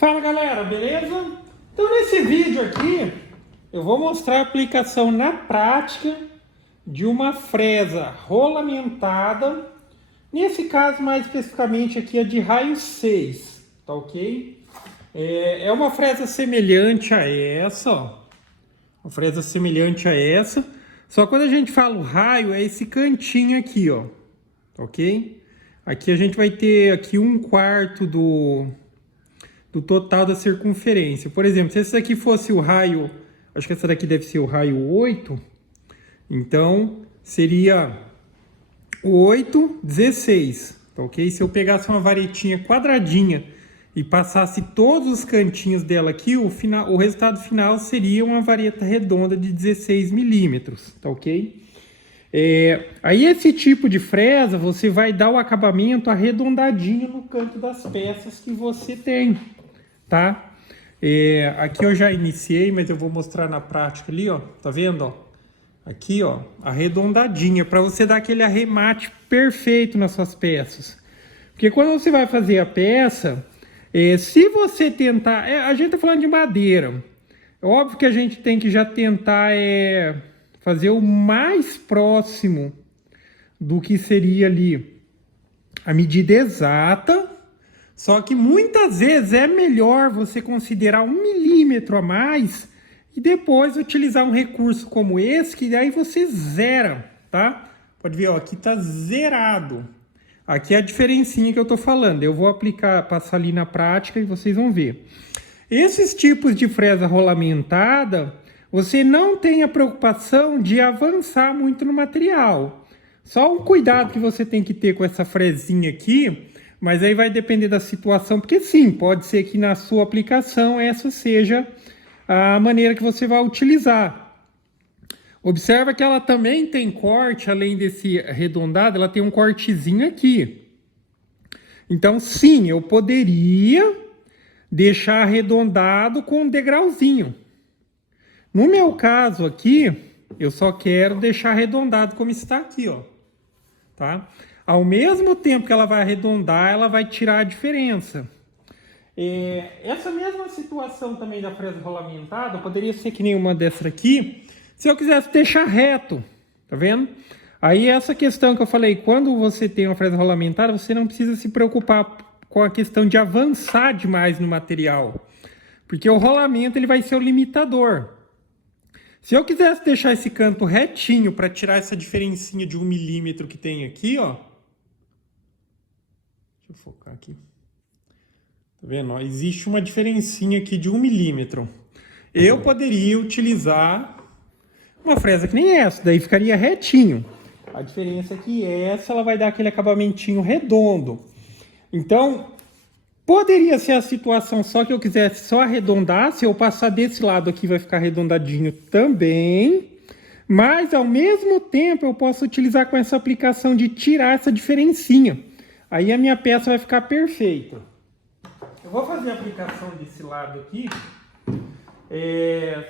Fala galera, beleza? Então nesse vídeo aqui eu vou mostrar a aplicação na prática de uma fresa rolamentada, nesse caso mais especificamente aqui é de raio 6, tá ok? É uma fresa semelhante a essa, ó. Uma fresa semelhante a essa, só quando a gente fala o raio é esse cantinho aqui, ó, tá ok? Aqui a gente vai ter aqui 1/4 do total da circunferência. Por exemplo, se esse aqui fosse o raio, acho que essa daqui deve ser o raio 8, então seria o 8, 16, tá ok? Se eu pegasse uma varetinha quadradinha e passasse todos os cantinhos dela aqui, o resultado final seria uma vareta redonda de 16 milímetros, tá ok? Aí esse tipo de fresa, você vai dar o acabamento arredondadinho no canto das peças que você tem, tá? Aqui eu já iniciei, mas eu vou mostrar na prática ali, ó, tá vendo, ó? Aqui, ó, arredondadinha, para você dar aquele arremate perfeito nas suas peças. Porque quando você vai fazer a peça, se você tentar... a gente tá falando de madeira. É óbvio que a gente tem que já tentar fazer o mais próximo do que seria ali a medida exata. Só que muitas vezes é melhor você considerar 1 milímetro a mais e depois utilizar um recurso como esse, que daí você zera, tá? Pode ver, ó, aqui tá zerado. Aqui é a diferencinha que eu tô falando. Eu vou passar ali na prática e vocês vão ver. Esses tipos de fresa rolamentada, você não tem a preocupação de avançar muito no material. Só um cuidado que você tem que ter com essa fresinha aqui, mas aí vai depender da situação, porque sim, pode ser que na sua aplicação essa seja a maneira que você vai utilizar. Observa que ela também tem corte, além desse arredondado, ela tem um cortezinho aqui. Então sim, eu poderia deixar arredondado com um degrauzinho. No meu caso aqui, eu só quero deixar arredondado como está aqui, ó. Tá? Ao mesmo tempo que ela vai arredondar, ela vai tirar a diferença. Essa mesma situação também da fresa rolamentada, poderia ser que nem uma dessa aqui, se eu quisesse deixar reto, tá vendo? Aí essa questão que eu falei, quando você tem uma fresa rolamentada, você não precisa se preocupar com a questão de avançar demais no material, porque o rolamento ele vai ser o limitador. Se eu quisesse deixar esse canto retinho para tirar essa diferencinha de 1 milímetro que tem aqui, ó. Deixa eu focar aqui. Tá vendo? Ó, existe uma diferencinha aqui de 1 milímetro. Eu poderia utilizar uma fresa que nem essa, daí ficaria retinho. A diferença é que essa ela vai dar aquele acabamentinho redondo. Então, poderia ser a situação só que eu quisesse só arredondar, se eu passar desse lado aqui vai ficar arredondadinho também, mas ao mesmo tempo eu posso utilizar com essa aplicação de tirar essa diferencinha. Aí a minha peça vai ficar perfeita. Eu vou fazer a aplicação desse lado aqui,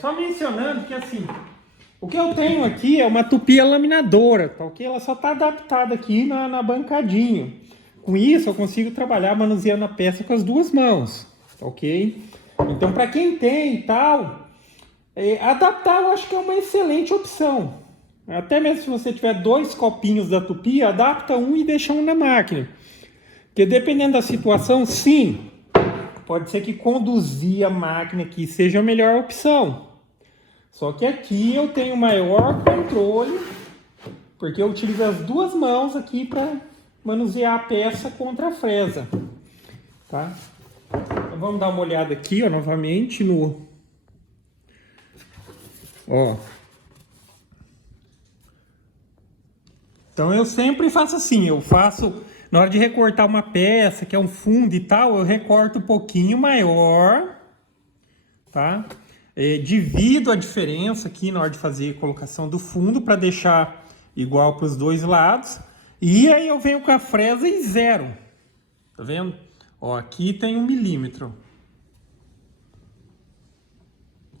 só mencionando que assim, o que eu tenho aqui é uma tupia laminadora, tá ok? Ela só está adaptada aqui na bancadinha. Com isso eu consigo trabalhar manuseando a peça com as duas mãos, tá ok? Então para quem tem e tal, adaptar eu acho que é uma excelente opção. Até mesmo se você tiver 2 copinhos da tupia, adapta um e deixa um na máquina. Porque dependendo da situação, sim, pode ser que conduzir a máquina aqui seja a melhor opção. Só que aqui eu tenho maior controle, porque eu utilizo as duas mãos aqui para manusear a peça contra a fresa, tá? Então vamos dar uma olhada aqui, ó, novamente no... Ó. Então eu sempre faço assim, na hora de recortar uma peça, que é um fundo e tal, eu recorto um pouquinho maior, tá? Divido a diferença aqui na hora de fazer a colocação do fundo para deixar igual para os dois lados. E aí eu venho com a fresa e zero. Tá vendo? Ó, aqui tem 1 milímetro.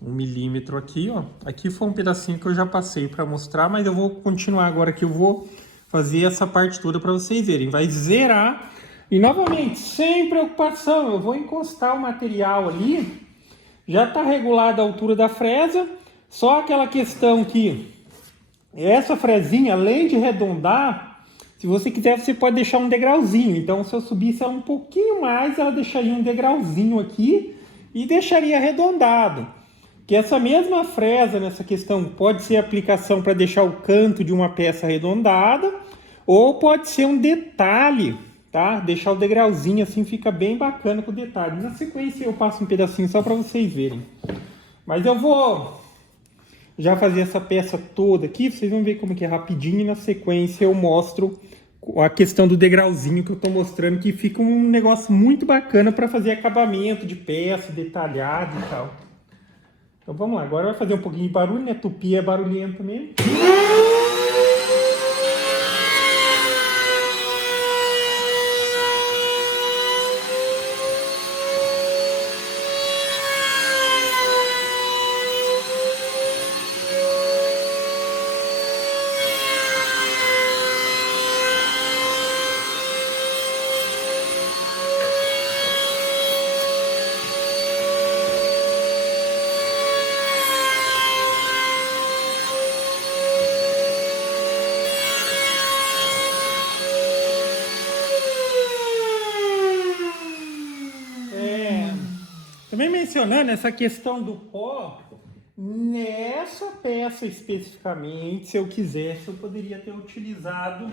1 milímetro aqui, ó. Aqui foi um pedacinho que eu já passei para mostrar, mas eu vou continuar agora que eu vou fazer essa parte toda para vocês verem. Vai zerar E novamente, sem preocupação, eu vou encostar o material ali, já está regulada a altura da fresa, só aquela questão que essa fresinha, além de arredondar, se você quiser, você pode deixar um degrauzinho. Então, se eu subisse ela um pouquinho mais, ela deixaria um degrauzinho aqui e deixaria arredondado. Que essa mesma fresa, nessa questão, pode ser aplicação para deixar o canto de uma peça arredondada, ou pode ser um detalhe, tá? Deixar o degrauzinho assim fica bem bacana com o detalhe. Na sequência eu passo um pedacinho só para vocês verem. Mas eu vou já fazer essa peça toda aqui, vocês vão ver como que é rapidinho, e na sequência eu mostro a questão do degrauzinho que eu estou mostrando, que fica um negócio muito bacana para fazer acabamento de peça, detalhado e tal. Então vamos lá, agora vai fazer um pouquinho de barulho, né? Tupi é barulhento mesmo. Também mencionando essa questão do pó, nessa peça especificamente, se eu quisesse, eu poderia ter utilizado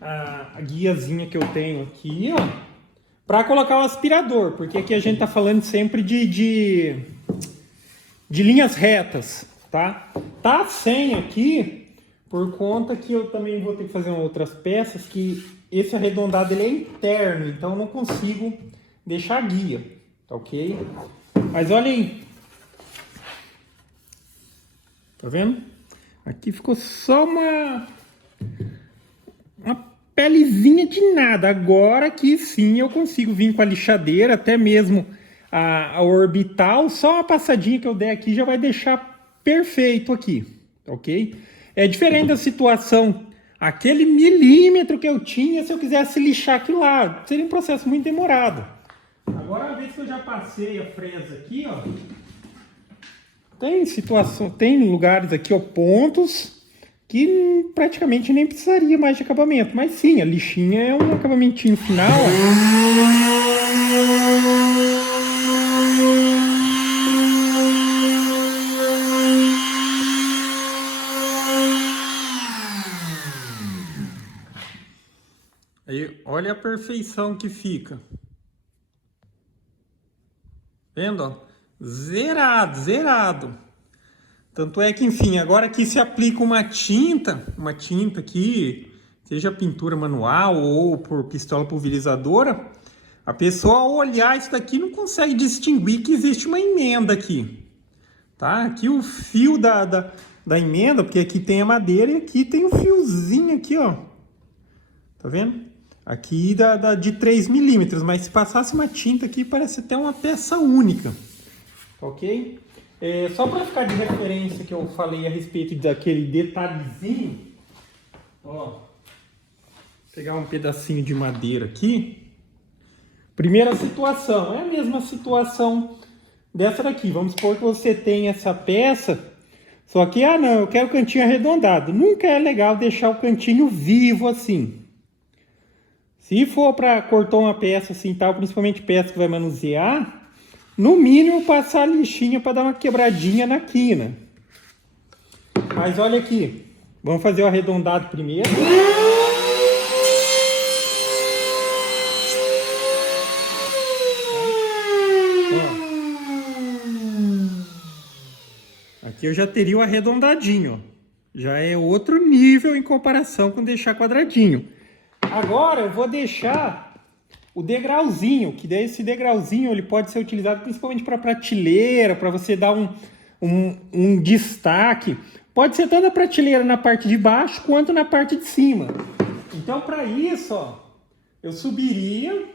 a guiazinha que eu tenho aqui, ó, para colocar o aspirador, porque aqui a gente tá falando sempre de linhas retas, tá? Tá sem aqui, por conta que eu também vou ter que fazer outras peças, que esse arredondado ele é interno, então eu não consigo deixar a guia. Tá ok? Mas olha aí. Tá vendo? Aqui ficou só uma pelezinha de nada. Agora que sim eu consigo vir com a lixadeira, até mesmo a orbital. Só uma passadinha que eu der aqui já vai deixar perfeito aqui. Tá ok? É diferente da situação. Aquele milímetro que eu tinha, se eu quisesse lixar aquilo lá, seria um processo muito demorado. Agora, uma vez que eu já passei a fresa aqui, ó, tem lugares aqui, ó, pontos que praticamente nem precisaria mais de acabamento. Mas sim, a lixinha é um acabamentinho final, ó. Aí, olha a perfeição que fica. Vendo, ó? Zerado, zerado. Tanto é que, enfim, agora aqui se aplica uma tinta aqui, seja pintura manual ou por pistola pulverizadora, a pessoa ao olhar isso daqui não consegue distinguir que existe uma emenda aqui, tá? Aqui o fio da emenda, porque aqui tem a madeira e aqui tem um fiozinho aqui, ó. Tá vendo? Aqui de 3 milímetros, mas se passasse uma tinta aqui, parece até uma peça única. Ok? Só para ficar de referência que eu falei a respeito daquele detalhezinho, ó, vou pegar um pedacinho de madeira aqui. Primeira situação, é a mesma situação dessa daqui. Vamos supor que você tem essa peça, só que, não, eu quero o cantinho arredondado. Nunca é legal deixar o cantinho vivo assim. Se for para cortar uma peça assim, tal, principalmente peça que vai manusear, no mínimo passar a lixinha para dar uma quebradinha na quina. Mas olha aqui, vamos fazer o arredondado primeiro. Aqui eu já teria o arredondadinho, ó. Já é outro nível em comparação com deixar quadradinho. Agora eu vou deixar o degrauzinho, que daí esse degrauzinho ele pode ser utilizado principalmente para prateleira, para você dar um destaque. Pode ser tanto a prateleira na parte de baixo quanto na parte de cima. Então para isso, ó, eu subiria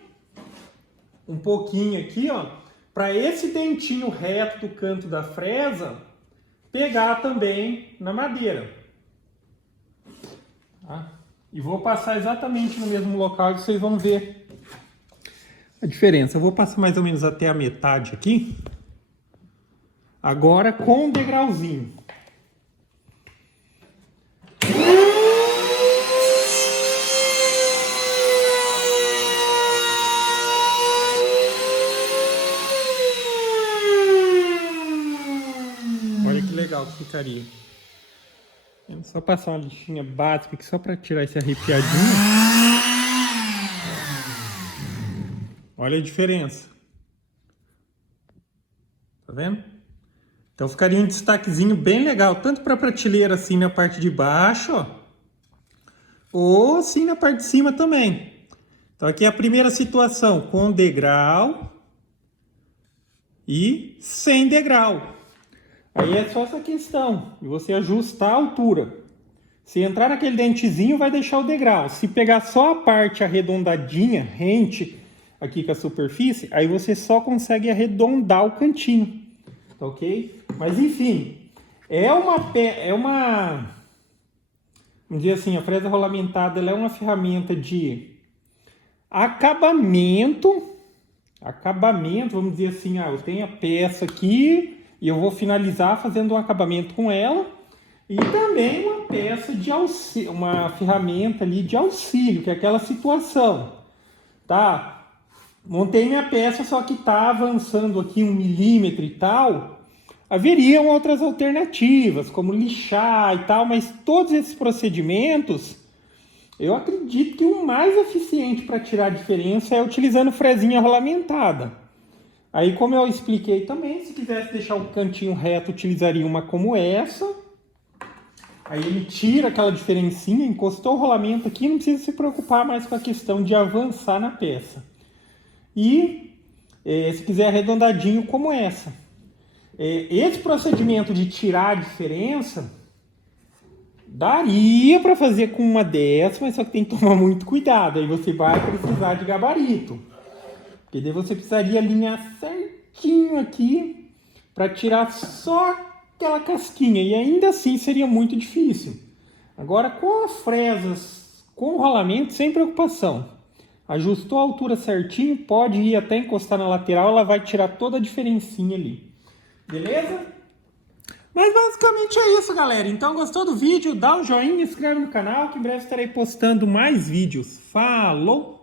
um pouquinho aqui, ó, para esse dentinho reto do canto da fresa pegar também na madeira. Tá? E vou passar exatamente no mesmo local que vocês vão ver a diferença. Eu vou passar mais ou menos até a metade aqui. Agora com um degrauzinho. Olha que legal que ficaria. Vou só passar uma lixinha básica aqui só para tirar esse arrepiadinho. Olha a diferença. Tá vendo? Então ficaria um destaquezinho bem legal, tanto para a prateleira assim na parte de baixo, ó, ou assim na parte de cima também. Então aqui é a primeira situação, com degrau e sem degrau. Aí é só essa questão de você ajustar a altura. Se entrar naquele dentezinho, vai deixar o degrau. Se pegar só a parte arredondadinha, rente aqui com a superfície, aí você só consegue arredondar o cantinho. Tá ok? Mas enfim, vamos dizer assim, a fresa rolamentada ela é uma ferramenta de acabamento, vamos dizer assim, eu tenho a peça aqui e eu vou finalizar fazendo um acabamento com ela, e também uma peça de auxílio, uma ferramenta ali de auxílio, que é aquela situação, tá? Montei minha peça, só que tá avançando aqui 1 milímetro e tal, haveriam outras alternativas, como lixar e tal, mas todos esses procedimentos, eu acredito que o mais eficiente para tirar a diferença é utilizando fresinha rolamentada. Aí, como eu expliquei também, se quisesse deixar o cantinho reto, utilizaria uma como essa. Aí ele tira aquela diferencinha, encostou o rolamento aqui, não precisa se preocupar mais com a questão de avançar na peça. E se quiser arredondadinho como essa. Esse procedimento de tirar a diferença daria para fazer com uma dessa, mas só que tem que tomar muito cuidado. Aí você vai precisar de gabarito. Porque daí você precisaria alinhar certinho aqui para tirar só aquela casquinha. E ainda assim seria muito difícil. Agora com as fresas, com o rolamento, sem preocupação. Ajustou a altura certinho, pode ir até encostar na lateral, ela vai tirar toda a diferencinha ali. Beleza? Mas basicamente é isso, galera. Então, gostou do vídeo? Dá um joinha, inscreve no canal, que em breve estarei postando mais vídeos. Falou!